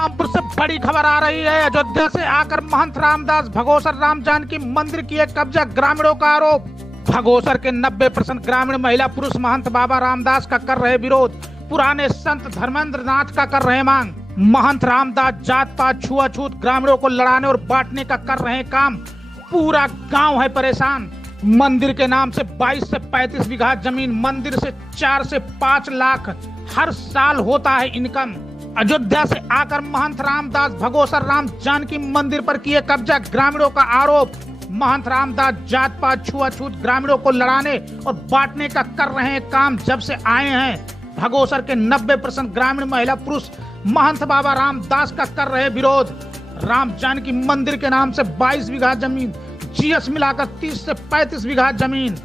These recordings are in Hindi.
रामपुर से बड़ी खबर आ रही है। अयोध्या से आकर महंत रामदास भगोसर राम जानकी मंदिर किए कब्जा, ग्रामीणों का आरोप। भगोसर के 90% ग्रामीण महिला पुरुष महंत बाबा रामदास का कर रहे विरोध, पुराने संत धर्मेंद्र नाथ का कर रहे मांग। महंत रामदास जात पात छुआछूत ग्रामीणों को लड़ाने और बांटने का कर रहे काम। पूरा गांव है परेशान। मंदिर के नाम से 22 से 35 बीघा जमीन, मंदिर से 4 से 5 लाख हर साल होता है इनकम। अयोध्या से आकर महंत रामदास भगोसर राम जानकी मंदिर पर किए कब्जा, ग्रामीणों का आरोप। महंत रामदास जात पात छुआछूत ग्रामीणों को लड़ाने और बांटने का कर रहे हैं काम। जब से आए हैं भगोसर के 90% ग्रामीण महिला पुरुष महंत बाबा रामदास का कर रहे विरोध। राम जानकी मंदिर के नाम से 22 बीघा जमीन, जीएस मिलाकर 30 से 35 बीघा जमीन।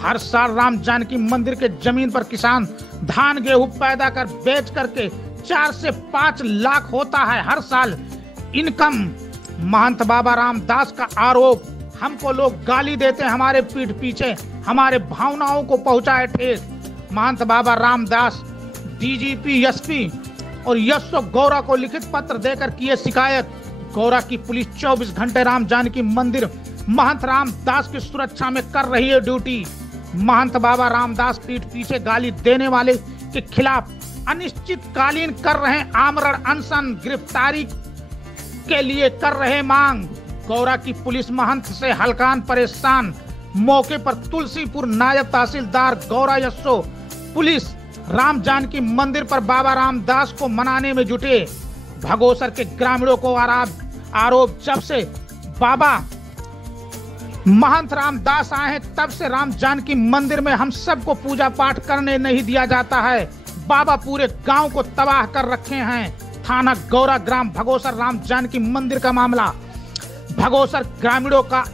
हर साल राम जानकी मंदिर के जमीन पर किसान धान गेहूं पैदा कर बेच करके 4 से 5 लाख होता है हर साल इनकम। महंत बाबा रामदास का आरोप, हमको लोग गाली देते हैं, हमारे पीठ पीछे हमारे भावनाओं को पहुंचाए ठेस। महंत बाबा रामदास डीजीपी, एसपी और यशो गौरा को लिखित पत्र देकर किए शिकायत। गौरा की पुलिस 24 घंटे राम जानकी मंदिर महंत रामदास की सुरक्षा में कर रही है ड्यूटी। महंत बाबा रामदास पीठ पीछे गाली देने वाले के खिलाफ अनिश्चितकालीन कर रहे आमरण अनशन, गिरफ्तारी के लिए कर रहे मांग। गौरा की पुलिस महंत से हलकान परेशान। मौके पर तुलसीपुर नायब तहसीलदार गौरा यशो पुलिस राम जानकी मंदिर पर बाबा रामदास को मनाने में जुटे। भगोसर के ग्रामीणों को आरोप, जब से बाबा महंत रामदास आए हैं तब से राम जानकी मंदिर में हम सबको पूजा पाठ करने नहीं दिया जाता है। बाबा पूरे गांव को तबाह कर रखे हैं। थाना गौरा, ग्राम भगोसर, राम जानकी मंदिर का मामला। भगोसर ग्रामीणों का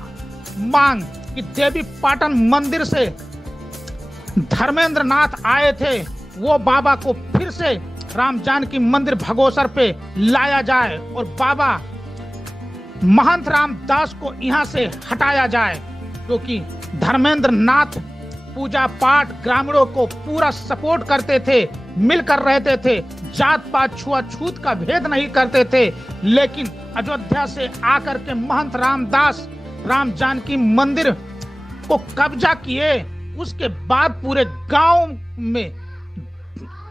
मांग कि देवी पाटन मंदिर से धर्मेंद्र नाथ आए थे, वो बाबा को फिर से राम जानकी मंदिर भगोसर पे लाया जाए और बाबा महंत रामदास को यहाँ से हटाया जाए, क्योंकि धर्मेंद्र नाथ पूजा पाठ ग्रामीणों को पूरा सपोर्ट करते थे, मिलकर रहते थे, जात पात छुआछूत का भेद नहीं करते थे। लेकिन अयोध्या से आकर के महंत रामदास राम जानकी मंदिर को कब्जा किए, उसके बाद पूरे गांव में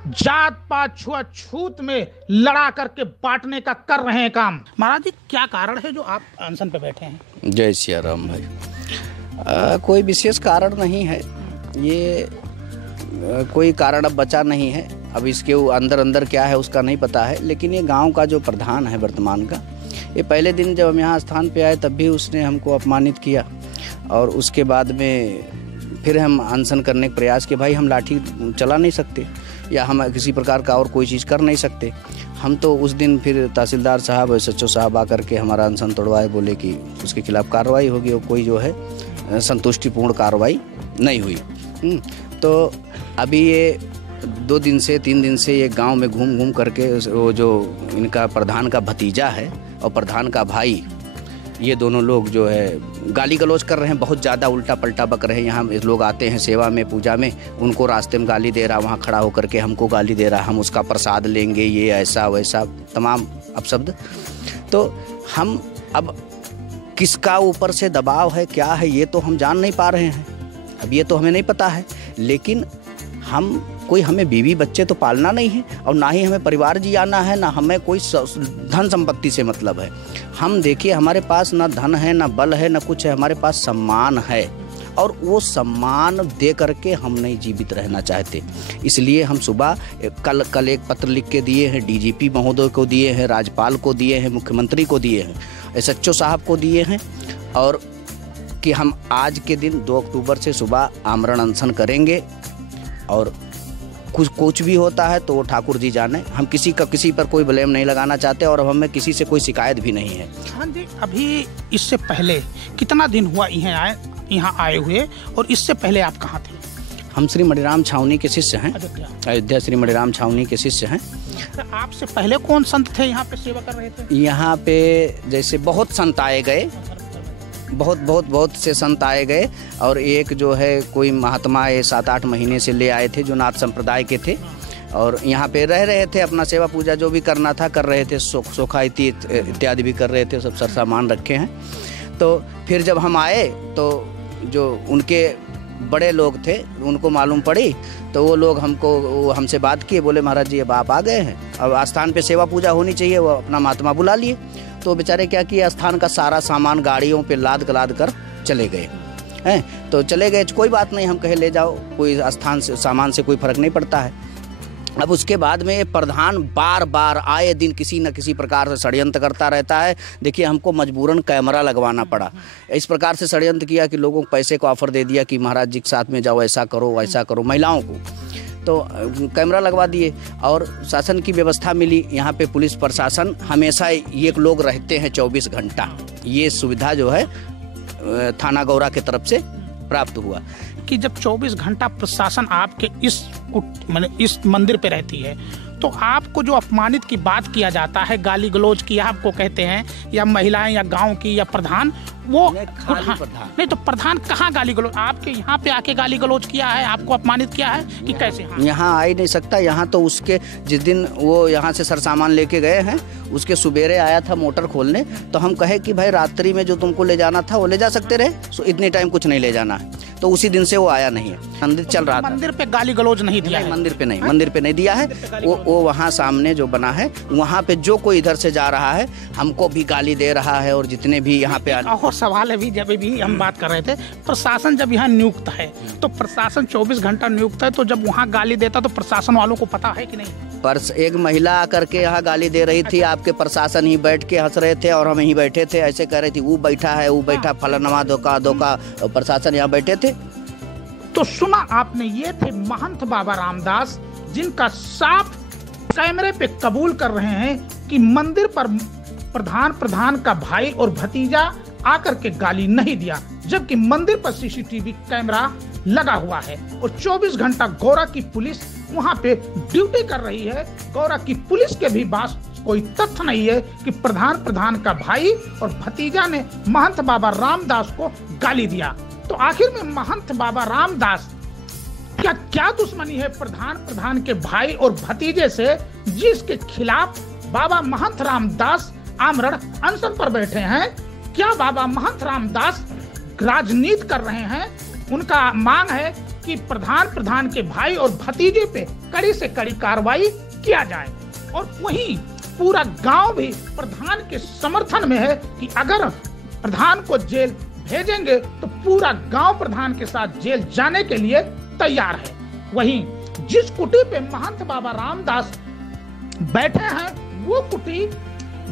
जात पात छुआछूत में लड़ा करके बांटने का कर रहे हैं काम। महाराज जी, क्या कारण है जो आप अनशन पे बैठे हैं? जय सिया राम भाई। कोई विशेष कारण नहीं है, ये कोई कारण अब बचा नहीं है। अब इसके अंदर अंदर क्या है उसका नहीं पता है, लेकिन ये गांव का जो प्रधान है वर्तमान का, ये पहले दिन जब हम यहाँ स्थान पे आए तब भी उसने हमको अपमानित किया और उसके बाद में फिर हम अनशन करने का प्रयास किया। भाई हम लाठी चला नहीं सकते या हम किसी प्रकार का और कोई चीज़ कर नहीं सकते। हम तो उस दिन फिर तहसीलदार साहब और सचिव साहब आकर के हमारा अनशन तोड़वाए, बोले कि उसके खिलाफ कार्रवाई होगी और कोई जो है संतुष्टिपूर्ण कार्रवाई नहीं हुई। तो अभी ये 2 दिन से 3 दिन से ये गांव में घूम घूम करके वो जो इनका प्रधान का भतीजा है और प्रधान का भाई, ये दोनों लोग जो है गाली गलौज कर रहे हैं, बहुत ज़्यादा उल्टा पलटा बक रहे हैं। यहाँ लोग आते हैं सेवा में, पूजा में, उनको रास्ते में गाली दे रहा, वहाँ खड़ा होकर के हमको गाली दे रहा, हम उसका प्रसाद लेंगे, ये ऐसा वैसा तमाम अपशब्द। तो हम अब किसका ऊपर से दबाव है, क्या है, ये तो हम जान नहीं पा रहे हैं। अब ये तो हमें नहीं पता है, लेकिन हमें बीवी बच्चे तो पालना नहीं है और ना ही हमें परिवार जियाना है, ना हमें कोई धन संपत्ति से मतलब है। हम देखिए, हमारे पास ना धन है, ना बल है, ना कुछ है, हमारे पास सम्मान है और वो सम्मान दे करके हम नहीं जीवित रहना चाहते। इसलिए हम सुबह कल एक पत्र लिख के दिए हैं, डीजीपी महोदय को दिए हैं, राज्यपाल को दिए हैं, मुख्यमंत्री को दिए हैं, एसएचओ साहब को दिए हैं, और कि हम आज के दिन 2 अक्टूबर से सुबह आमरण अनशन करेंगे और कुछ भी होता है तो वो ठाकुर जी जाने। हम किसी पर कोई ब्लेम नहीं लगाना चाहते और हमें किसी से कोई शिकायत भी नहीं है। हाँ जी, अभी इससे पहले कितना दिन हुआ यहाँ आए हुए और इससे पहले आप कहाँ थे? हम श्री मणिराम छावनी के शिष्य हैं, अयोध्या श्री मणिराम छावनी के शिष्य हैं। आपसे पहले कौन संत थे यहाँ पे सेवा कर रहे थे? यहाँ पे जैसे बहुत संत आए गए, बहुत से संत आए गए और एक जो है कोई महात्मा 7-8 महीने से ले आए थे जो नाथ संप्रदाय के थे। और यहाँ पे रह रहे थे, अपना सेवा पूजा जो भी करना था कर रहे थे, सोखा इत्यादि भी कर रहे थे, सब सर सामान रखे हैं। तो फिर जब हम आए तो जो उनके बड़े लोग थे उनको मालूम पड़ी, तो वो लोग हमसे बात किए, बोले महाराज जी अब आप आ गए हैं, अब आस्थान पे सेवा पूजा होनी चाहिए, वो अपना महात्मा बुला लिए। तो बेचारे क्या किए, स्थान का सारा सामान गाड़ियों पे लाद कर चले गए हैं। तो चले गए, कोई बात नहीं, हम कहे ले जाओ, कोई स्थान से सामान से कोई फर्क नहीं पड़ता है। अब उसके बाद में प्रधान बार बार आए दिन किसी न किसी प्रकार से षड्यंत्र करता रहता है। देखिए हमको मजबूरन कैमरा लगवाना पड़ा, इस प्रकार से षड्यंत्र किया कि लोगों को पैसे को ऑफर दे दिया कि महाराज जी के साथ में जाओ, ऐसा करो वैसा करो, महिलाओं को तो कैमरा लगवा दिए और शासन की व्यवस्था मिली। यहाँ पे पुलिस प्रशासन हमेशा ये लोग रहते हैं 24 घंटा, ये सुविधा जो है थाना गौरा की तरफ से प्राप्त हुआ कि जब 24 घंटा प्रशासन आपके इस मंदिर पे रहती है, तो आपको जो अपमानित की बात किया जाता है, गाली गलौज किया आपको कहते हैं, या महिलाएं या गांव की या प्रधान, वो प्रधान नहीं तो प्रधान कहाँ गाली गलौज, आपके यहाँ पे आके गाली गलौज किया है, आपको अपमानित किया है कि कैसे? यहाँ आ ही नहीं सकता। यहाँ तो उसके जिस दिन वो यहाँ से सर सामान लेके गए हैं, उसके सुबेरे आया था मोटर खोलने, तो हम कहे कि भाई रात्रि में जो तुमको ले जाना था वो ले जा सकते रहे, सो इतने टाइम कुछ नहीं ले जाना है। तो उसी दिन से वो आया नहीं है, मंदिर चल रहा था। मंदिर पे गाली गलौज नहीं दिया है? मंदिर पे नहीं दिया है। वो वहाँ सामने जो बना है वहाँ पे जो कोई इधर से जा रहा है हमको भी गाली दे रहा है, और जितने भी यहाँ पे और सवाल है भी, जब भी हम बात कर रहे थे, प्रशासन जब यहाँ नियुक्त है तो प्रशासन 24 घंटा नियुक्त है, तो जब वहाँ गाली देता तो प्रशासन वालों को पता है कि नहीं? पर एक महिला आकर के यहाँ गाली दे रही थी, आपके प्रशासन ही बैठ के हंस रहे थे और हम यहीं बैठे थे, ऐसे कह रही थी वो बैठा है, वो बैठा, फलाना धोखा, प्रशासन यहाँ बैठे थे। तो सुना आपने, ये थे महंत बाबा रामदास, जिनका साफ कैमरे पे कबूल कर रहे हैं कि मंदिर पर प्रधान का भाई और भतीजा आकर के गाली नहीं दिया, जबकि मंदिर पर सीसीटीवी कैमरा लगा हुआ है और 24 घंटा गौरा की पुलिस वहां पे ड्यूटी कर रही है। गौरा की पुलिस के भी पास कोई तथ्य नहीं है कि प्रधान का भाई और भतीजा ने महंत बाबा रामदास को गाली दिया। तो आखिर में महंत बाबा रामदास क्या दुश्मनी है प्रधान के भाई और भतीजे से, जिसके खिलाफ बाबा महंत रामदास आमरण अनशन पर बैठे हैं? क्या बाबा महंत रामदास राजनीति कर रहे हैं? उनका मांग है कि प्रधान के भाई और भतीजे पे कड़ी से कड़ी कार्रवाई किया जाए, और वहीं पूरा गांव भी प्रधान के समर्थन में है कि अगर प्रधान को जेल भेजेंगे तो पूरा गांव प्रधान के साथ जेल जाने के लिए तैयार है। वहीं जिस कुटी पे महंत बाबा रामदास बैठे हैं, वो कुटी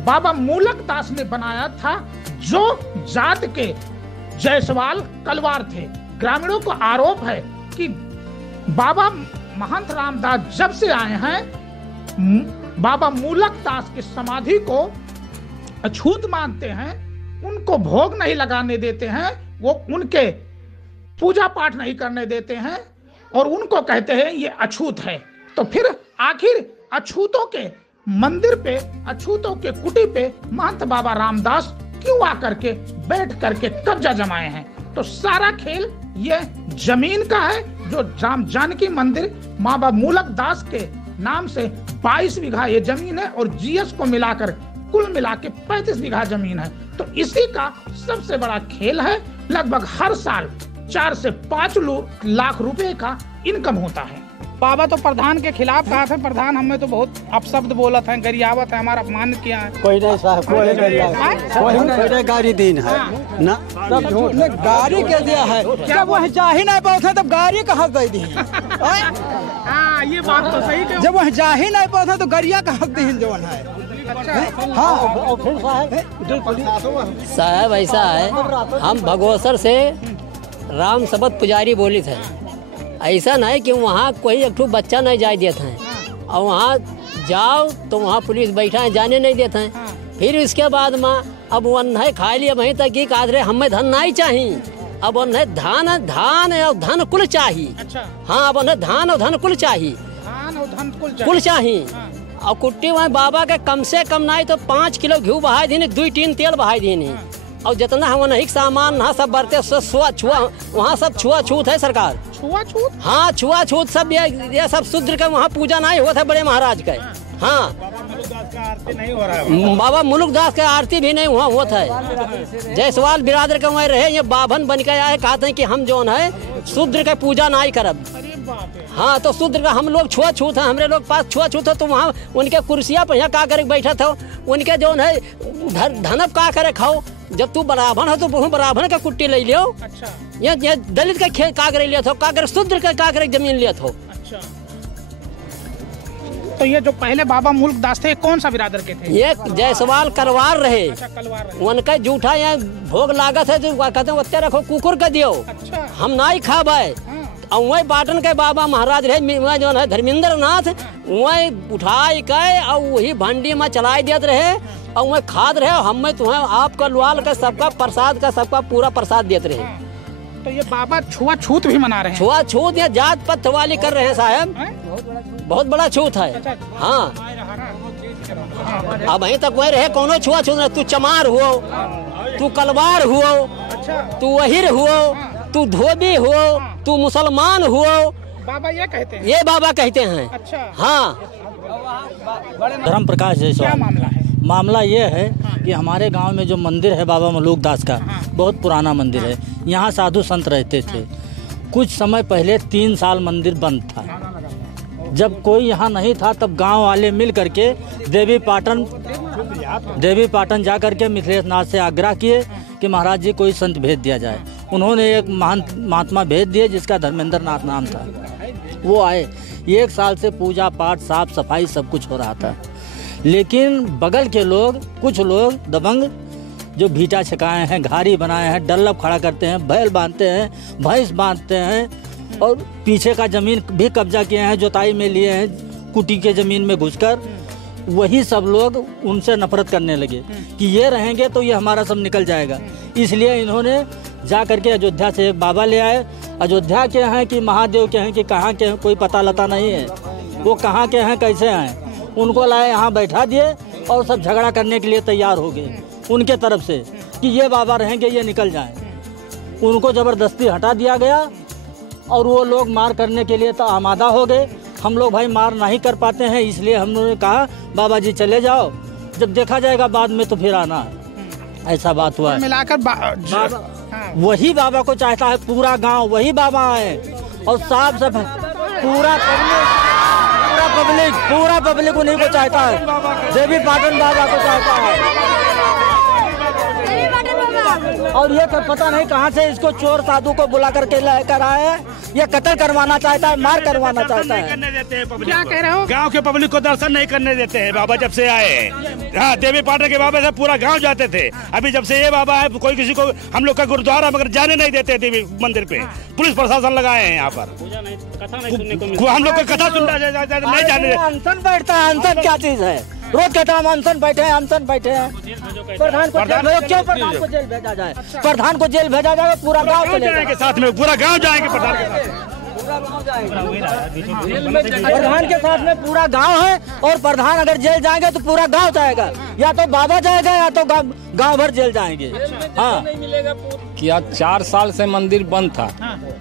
बाबा मूलक दास ने बनाया था, जो जात के जायसवाल कलवार थे। ग्रामीणों को आरोप है कि बाबा महंत रामदास जब से आए हैं, बाबा मूलक दास की समाधि को अछूत मानते हैं, उनको भोग नहीं लगाने देते हैं, वो उनके पूजा पाठ नहीं करने देते हैं और उनको कहते हैं ये अछूत है। तो फिर आखिर अछूतों के मंदिर पे, अछूतों के कुटी पे महंत बाबा रामदास क्यों आकर के बैठ करके कब्जा जमाए हैं? तो सारा खेल ये जमीन का है, जो राम जानकी मंदिर बाबा मूलक दास के नाम से 22 बीघा ये जमीन है और जीएस को मिलाकर कुल मिला के 35 बीघा जमीन है। तो इसी का सबसे बड़ा खेल है। लगभग हर साल 4 से 5 लाख रुपए का इनकम होता है। बाबा तो प्रधान के खिलाफ कहा था, प्रधान हमें तो बहुत अपशब्द बोला था, गरियावत है, हमारा अपमान किया है। कोई नहीं साहब, कोई नहीं गाड़ी दिन है ना, सब झूठ ने गाड़ी के दिया है। जब वह जा ही नहीं पहुंचे तब गाड़ी कहाँ दे दी? हाँ, ये बात तो सही है। जब वह जा ही नहीं पहुंचे तो गरिया कहाँ दी जो है? हाँ साहब, ऐसा है, हम भगोसर से राम सबद पुजारी बोली थे। ऐसा नहीं कि वहाँ कोई एक ठो बच्चा नहीं जाए देते हैं, और वहाँ जाओ तो वहाँ पुलिस बैठा है, जाने नहीं देते हैं। फिर इसके बाद में अब वह खा लिया वहीं तक कि कादरे हमें धन नहीं चाहिए, अब उन्हें धान और धन कुल चाहिए। हाँ, अब उन्हें धान और धन कुल चाहिए, कुल चाहिए। और कुट्टी वहाँ बाबा के कम से कम नहीं तो 5 किलो घी बहाई दी, 2 टीन तेल बहाई दी, और जितना हम नहीं सामान ना सब बरते वहाँ सब छुआ छूत है सरकार। छुआछूत? हाँ, छुआछूत सब ये सब शूद्र का वहाँ पूजा नहीं हुआ था बड़े महाराज का। हाँ, नहीं हो रहा है। बाबा मुलुकदास का आरती भी नहीं हुआ है। जायसवाल बिरादर का वहाँ रहे, ये बाभन बन के आए, कहते हैं कि हम जो है शूद्र का पूजा नहीं करब। हाँ, तो शूद्र का हम लोग छुआछूत है, हमारे लोग पास छुआछूत है, तो वहाँ उनके कुर्सियाँ पर यहाँ का करे बैठा था, उनके जो है धनब का करे खाओ। जब तू बराबर हो तो बराबर का कुट्टी ले लियो। अच्छा। ये दलित का खेत का करे लिया था, का करे शूद्र का करे जमीन लिया था। अच्छा। तो ये जो पहले बाबा मुल्कदास थे कौन सा बिरादर के थे? ये जायसवाल करवार रहे। अच्छा, कलवार रहे। उनका जूठा यहाँ भोग लागत है, जो कहते हैं उत्ते रखो कुकुर का दियो। अच्छा। हम नहीं खाबे। और वही पाटन के बाबा महाराज रहे जो है धर्मेंद्र नाथ, वही उठाई के और वही भंडी में चलाई देते रहे और वही खाद रहे। हम तुम्हें आपका लुआल का सबका प्रसाद का सबका पूरा प्रसाद देते रहे। तो ये बाबा छुआछूत भी मना रहे हैं? छुआछूत या जात पथ वाली कर रहे हैं साहब, बहुत बड़ा छूत है। हाँ, अब वहीं तक वही रहे, कोनो छुआछूत नहीं। तू चमार हुओ, तू कलवार हुओ, तू वहीर हुओ, तू धोबी हुओ, तू मुसलमान हुओ, बाबा ये कहते हैं? ये बाबा कहते हैं। अच्छा। हाँ। धर्म प्रकाश जायसवाल। क्या मामला है? मामला ये है कि हमारे गांव में जो मंदिर है बाबा मुलुकदास का, बहुत पुराना मंदिर है। यहाँ साधु संत रहते थे। कुछ समय पहले 3 साल मंदिर बंद था। जब कोई यहाँ नहीं था तब गांव वाले मिल करके देवी पाटन जा करके मिथिलेश नाथ से आग्रह किए कि महाराज जी कोई संत भेज दिया जाए। उन्होंने एक महात्मा भेज दिए जिसका धर्मेंद्र नाथ नाम था। वो आए, 1 साल से पूजा पाठ साफ सफाई सब कुछ हो रहा था। लेकिन बगल के लोग, कुछ लोग दबंग जो भीटा छकाए हैं, घारी बनाए हैं, डल्लब खड़ा करते हैं, बैल बांधते हैं, भैंस बांधते हैं और पीछे का जमीन भी कब्जा किए हैं, जोताई में लिए हैं, कुटी के जमीन में घुसकर। वही सब लोग उनसे नफरत करने लगे कि ये रहेंगे तो ये हमारा सब निकल जाएगा। इसलिए इन्होंने जा करके अयोध्या से एक बाबा ले आए। अयोध्या के हैं कि महादेव के हैं कि कहाँ के हैं कोई पता लता नहीं है, वो कहाँ के हैं कैसे हैं। उनको लाए, यहाँ बैठा दिए और सब झगड़ा करने के लिए तैयार हो गए उनके तरफ से कि ये बाबा रहेंगे, ये निकल जाएं। उनको ज़बरदस्ती हटा दिया गया और वो लोग मार करने के लिए तो आमादा हो गए। हम लोग भाई मार नहीं कर पाते हैं, इसलिए हमने कहा बाबा जी चले जाओ, जब देखा जाएगा बाद में तो फिर आना। ऐसा बात हुआ है। मिलाकर वही बाबा को चाहता है पूरा गांव, वही बाबा आए और साफ सफाई पूरा पब्लिक उन्हीं को चाहता है। देवी पाटन बाबा को चाहता है। और ये तो पता नहीं कहाँ से इसको चोर साधु को बुला करके लेकर आए हैं। ये कत्ल करवाना चाहता है, मार करवाना चाहता है। क्या कह रहे हो? गांव के पब्लिक को दर्शन नहीं करने देते हैं बाबा जब से आए हैं। हाँ, देवी पाटन के बाबा से पूरा गांव जाते थे। अभी जब से ये बाबा है कोई किसी को, हम लोग का गुरुद्वारा मगर जाने नहीं देते देवी मंदिर पे। पुलिस प्रशासन लगाए हैं यहाँ पर। हम लोग का कथा सुनना नहीं जाने। अनशन बैठता है, अनशन क्या चीज है? रोज कहता हम अनशन बैठे हैं, अनशन बैठे हैं। प्रधान को जेल भेजा जाए, प्रधान को जेल भेजा जाए, पूरा गाँव चलेगा साथ में, पूरा गाँव जाएंगे प्रधान के साथ। प्रधान के साथ में पूरा गांव है और प्रधान अगर जेल जाएंगे तो पूरा गांव जाएगा, या तो बाबा जाएगा या तो गांव भर जेल जाएंगे। हाँ, क्या 4 साल से मंदिर बंद था,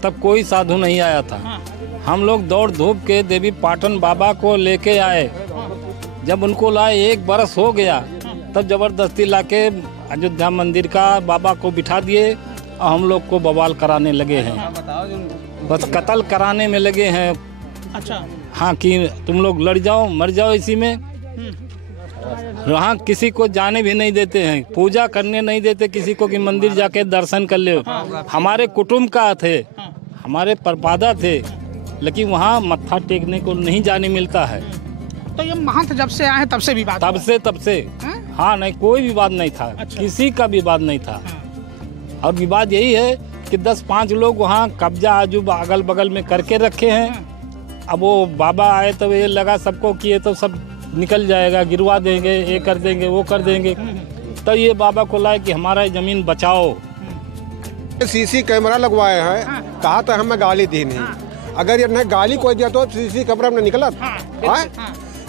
तब कोई साधु नहीं आया था। हम लोग दौड़ धूप के देवी पाटन बाबा को लेके आए। जब उनको लाए 1 बरस हो गया, तब जबरदस्ती लाके अयोध्या मंदिर का बाबा को बिठा दिए और हम लोग को बवाल कराने लगे हैं, बस कत्ल कराने में लगे हैं। अच्छा। हाँ, कि तुम लोग लड़ जाओ मर जाओ इसी में। वहाँ किसी को जाने भी नहीं देते हैं, पूजा करने नहीं देते किसी को कि मंदिर जाके दर्शन कर ले। हमारे कुटुंब का थे, हमारे परपादा थे, लेकिन वहाँ मत्था टेकने को नहीं जाने मिलता है। तो ये महंत जब से आए तब से विवाद? तब से हाँ, नहीं कोई विवाद नहीं था। अच्छा। किसी का विवाद नहीं था। और विवाद यही है कि 10-5 लोग वहाँ कब्जा आजू अगल बगल में करके रखे हैं। अब वो बाबा आए तो ये लगा सबको कि ये तो सब निकल जाएगा, गिरवा देंगे, ये कर देंगे, वो कर देंगे। तो ये बाबा को लाए कि हमारा ज़मीन बचाओ। सीसी कैमरा लगवाए हैं, कहा तो हमें गाली दी नहीं। अगर ये नहीं गाली कोई दिया तो सीसी कैमरा में निकला।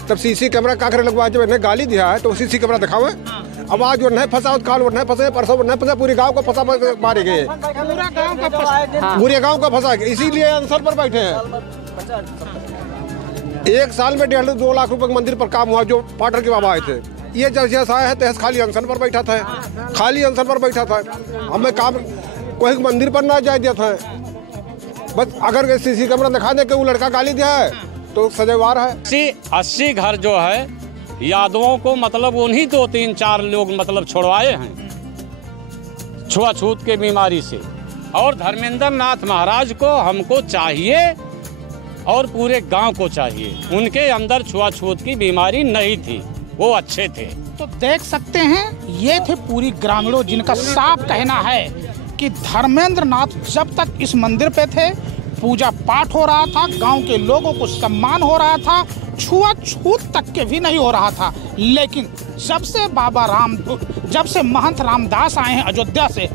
तब सीसी कैमरा का करे लगवाए, जब इन्हें गाली दिया है तो सीसी कैमरा दिखावे। अब आज वो नहीं फंसा, काल वो नहीं फंसे, परसों नहीं फंसा, पूरे गांव को फंसा मारे गए, पूरा गांव का फंसा, पूरे गांव को फंसा गए, इसीलिए अनशन पर बैठे हैं। 1 साल में 1.5-2 लाख रुपए मंदिर पर काम हुआ, जो पाटर के बाबा आए थे। ये जैसे आया है तहस खाली अनशन पर बैठा था, खाली अनशन पर बैठा था। हमें काम कोई मंदिर पर ना जाए दिया था, बस अगर सीसी कैमरा दिखा दे कि वो लड़का गाली दिया है तो सजावार है। 80 घर जो है यादवों को मतलब उन्हीं 2-3-4 लोग मतलब छुड़वाए हैं छुआछूत के बीमारी से। और धर्मेंद्र नाथ महाराज को हमको चाहिए और पूरे गांव को चाहिए। उनके अंदर छुआछूत की बीमारी नहीं थी, वो अच्छे थे। तो देख सकते हैं ये थे पूरी ग्रामीणों जिनका साफ कहना है कि धर्मेंद्र नाथ जब तक इस मंदिर पे थे पूजा पाठ हो रहा था, गांव के लोगों को सम्मान हो रहा था, छुआछूत तक के भी नहीं हो रहा था। लेकिन जब से महंत रामदास आए हैं अयोध्या से,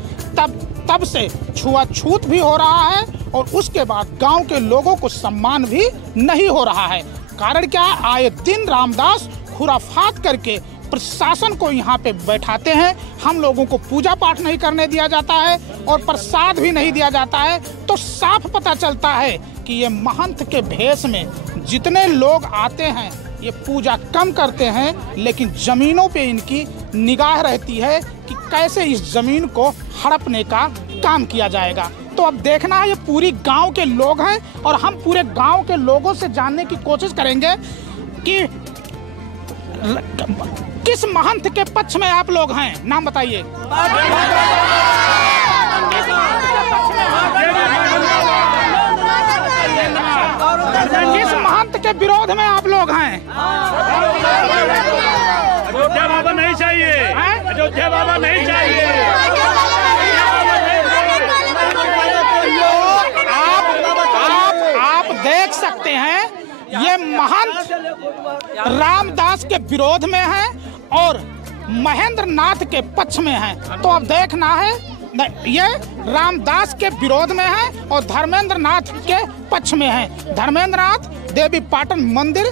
तब से छुआछूत भी हो रहा है और उसके बाद गांव के लोगों को सम्मान भी नहीं हो रहा है। कारण क्या है? आए दिन रामदास खुराफात करके प्रशासन को यहाँ पे बैठाते हैं, हम लोगों को पूजा पाठ नहीं करने दिया जाता है और प्रसाद भी नहीं दिया जाता है। तो साफ पता चलता है कि ये महंत के भेष में जितने लोग आते हैं ये पूजा कम करते हैं, लेकिन जमीनों पे इनकी निगाह रहती है कि कैसे इस जमीन को हड़पने का काम किया जाएगा। तो अब देखना है, ये पूरी गांव के लोग हैं और हम पूरे गांव के लोगों से जानने की कोशिश करेंगे कि किस महंत के पक्ष में आप लोग हैं। नाम बताइए। किस महंत के विरोध में आप लोग हैं? अयोध्या बाबा नहीं चाहिए, अयोध्या बाबा नहीं चाहिए। आप देख सकते हैं ये महंत रामदास के विरोध में है और महेंद्र नाथ के पक्ष में है। तो अब देखना है, ये रामदास के विरोध में है और धर्मेंद्र नाथ के पक्ष में है। धर्मेंद्र नाथ देवी पाटन मंदिर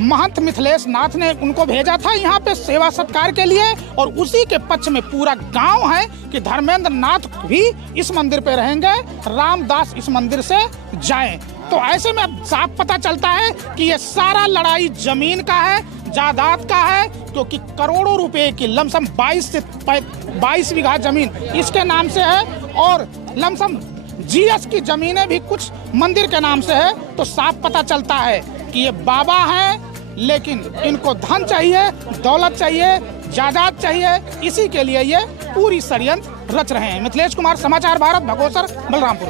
महंत मिथिलेश नाथ ने उनको भेजा था यहाँ पे सेवा सत्कार के लिए और उसी के पक्ष में पूरा गांव है कि धर्मेंद्र नाथ भी इस मंदिर पे रहेंगे, रामदास इस मंदिर से जाएं। तो ऐसे में अब साफ पता चलता है कि ये सारा लड़ाई जमीन का है, जायदाद का है, क्योंकि करोड़ों रुपए की लमसम 22 बीघा जमीन इसके नाम से है और लमसम जीएस की जमीनें भी कुछ मंदिर के नाम से है। तो साफ पता चलता है कि ये बाबा हैं, लेकिन इनको धन चाहिए, दौलत चाहिए, जायदाद चाहिए, इसी के लिए ये पूरी षड्यंत्र रच रहे हैं। मिथिलेश कुमार, समाचार भारत, भगोसर, बलरामपुर।